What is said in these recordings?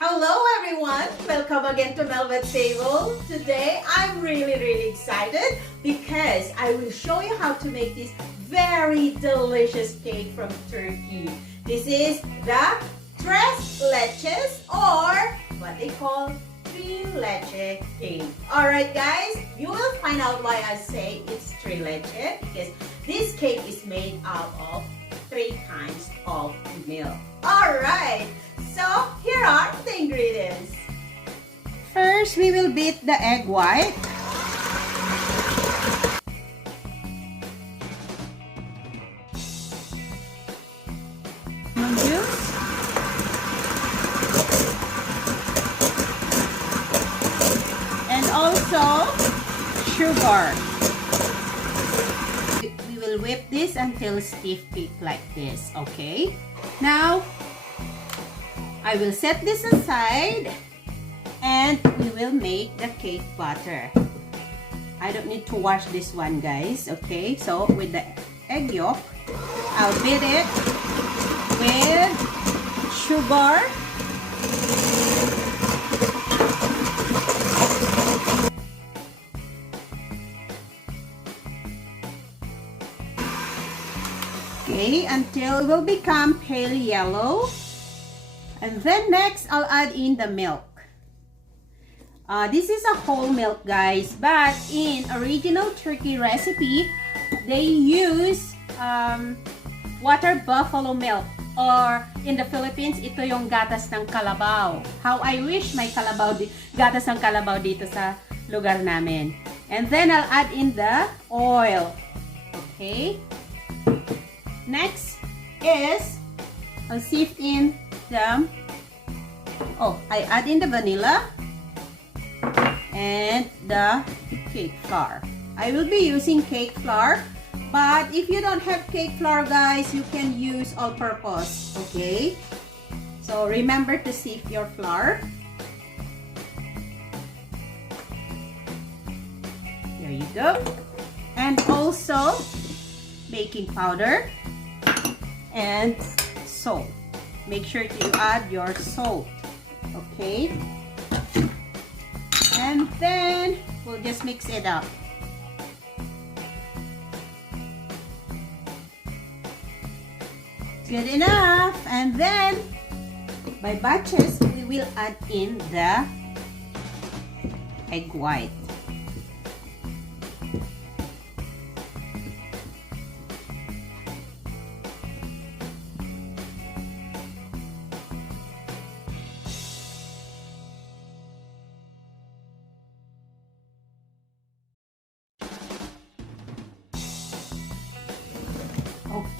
Hello everyone! Welcome again to mhelbeth'stable. Today I'm really excited because I will show you how to make this very delicious cake from Turkey. This is the tres leches, or what they call three leche cake. Alright guys, you will find out why I say it's three leche, because this cake is made out of 3 kinds of milk. Alright, so here are the ingredients. First, we will beat the egg white. Lemon juice. And also sugar. We will whip this until stiff cake like this, okay? Now, I will set this aside and we will make the cake batter. I don't need to wash this one, guys, okay? So with the egg yolk, I'll beat it with sugar, okay, until it will become pale yellow. And then next, I'll add in the milk. This is a whole milk, guys, but in original Turkey recipe, they use water buffalo milk, or in the Philippines, ito yung gatas ng kalabaw. How I wish may gatas ng kalabaw dito sa lugar namin. And then I'll add in the oil. Okay? Next is, I'll sieve in I add in the vanilla and the cake flour. I will be using cake flour, but if you don't have cake flour, guys, you can use all-purpose, okay? So remember to sieve your flour. There you go. And also baking powder and salt. Make sure to add your salt, okay? And then we'll just mix it up. Good enough. And then by batches, we will add in the egg white.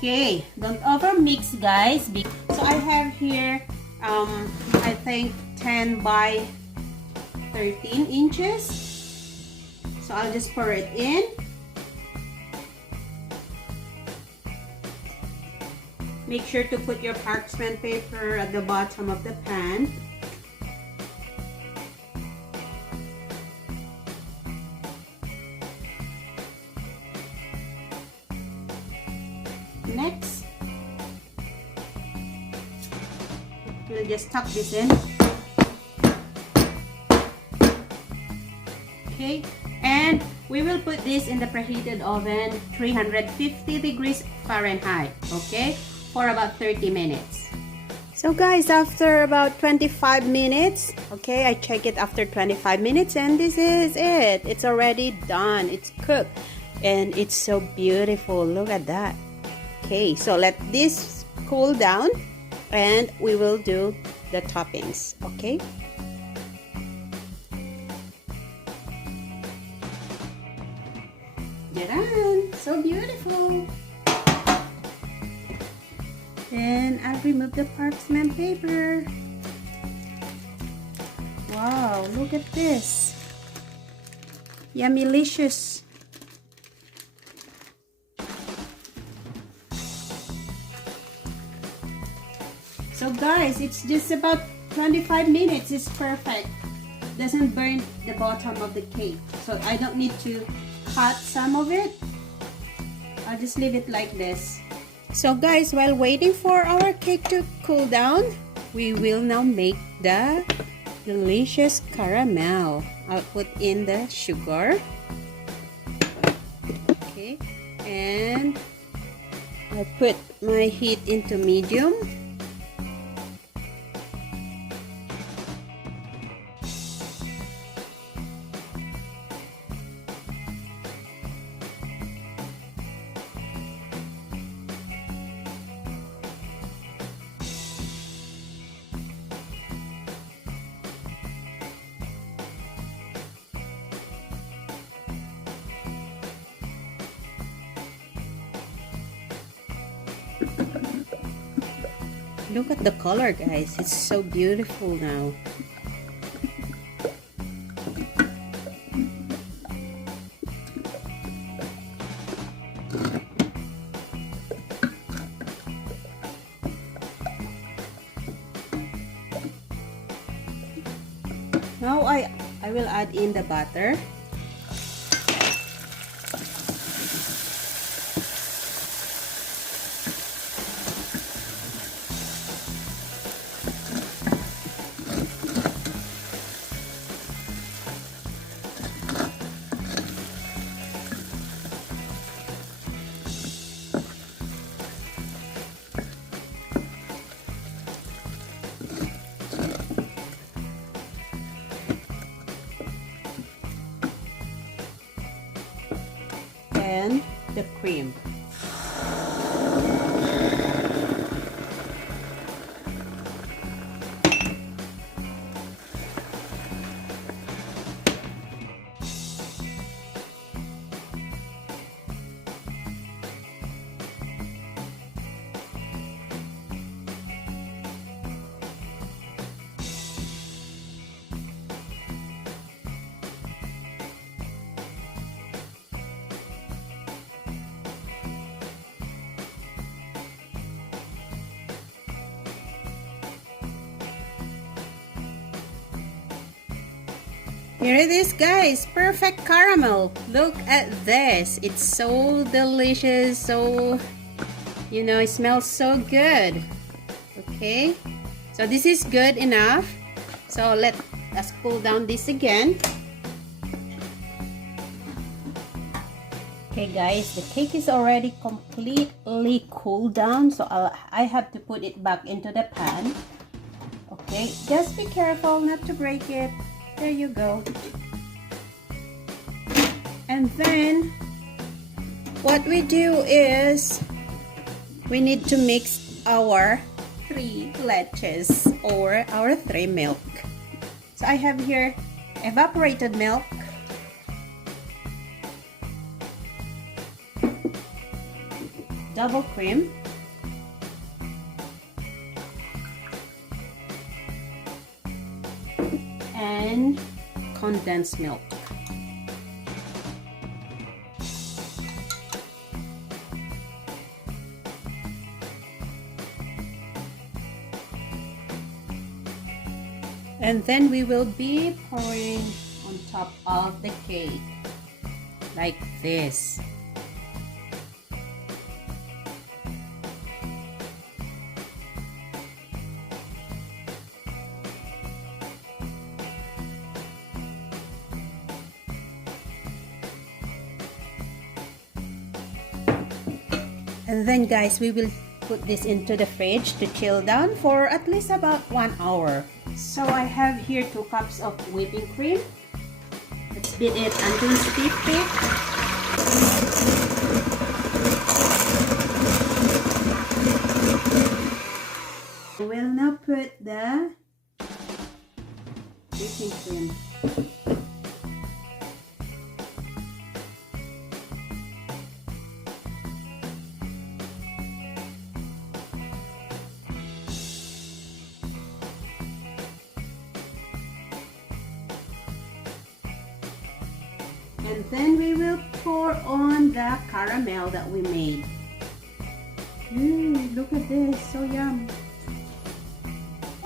Okay, don't over mix, guys. So I have here I think 10 by 13 inches. So I'll just pour it in. Make sure to put your parchment paper at the bottom of the pan. Next, we'll just tuck this in. Okay, and we will put this in the preheated oven, 350 degrees Fahrenheit, okay, for about 30 minutes. So guys, after about 25 minutes, okay, I check it after 25 minutes, and this is it. It's already done. It's cooked, and it's so beautiful. Look at that. Okay, so let this cool down and we will do the toppings, okay? Done! So beautiful! Then I'll remove the parchment paper. Wow, look at this! Yummy-licious! So guys, it's just about 25 minutes. It's perfect. Doesn't burn the bottom of the cake. So I don't need to cut some of it. I'll just leave it like this. So guys, while waiting for our cake to cool down, we will now make the delicious caramel. I'll put in the sugar. Okay, and I'll put my heat into medium. Look at the color, guys. It's so beautiful now. Now I will add in the butter. And the cream. Here it is, guys. Perfect caramel. Look at this. It's so delicious. So, you know, it smells so good. Okay. So this is good enough. So let us cool down this again. Okay, guys. The cake is already completely cooled down. So I have to put it back into the pan. Okay. Just be careful not to break it. There you go. And then what we do is we need to mix our 3 leches or our 3 milk. So I have here evaporated milk, double cream, and condensed milk. And then we will be pouring on top of the cake like this. And then, guys, we will put this into the fridge to chill down for at least about 1 hour. So I have here 2 cups of whipping cream. Let's beat it until stiff thick. We will now put the whipping cream. And then we will pour on the caramel that we made. Look at this, so yum.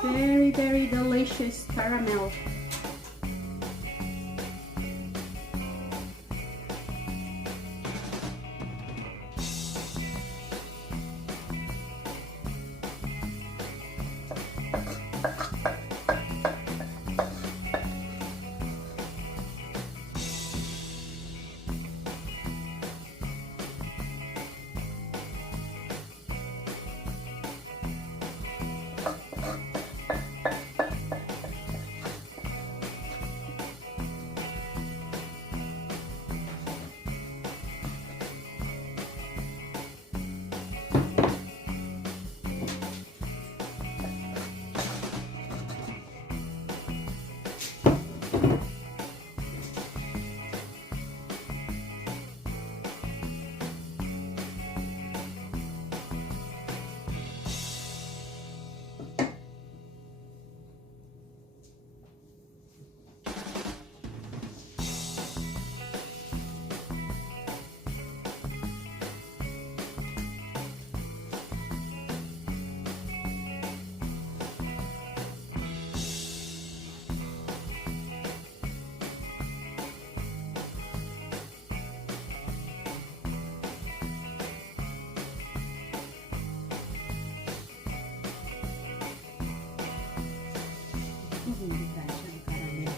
Very, very delicious caramel. hindi kasha ang caramel.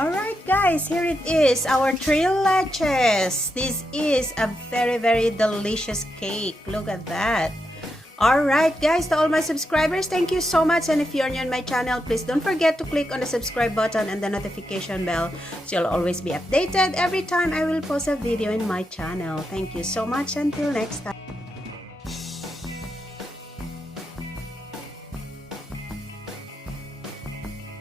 Alright guys, here it is, our 3 leches. This is a very delicious cake. Look at that. Alright guys, to all my subscribers, thank you so much. And if you're new on my channel, please don't forget to click on the subscribe button and the notification bell so you'll always be updated every time I will post a video in my channel. Thank you so much. Until next time.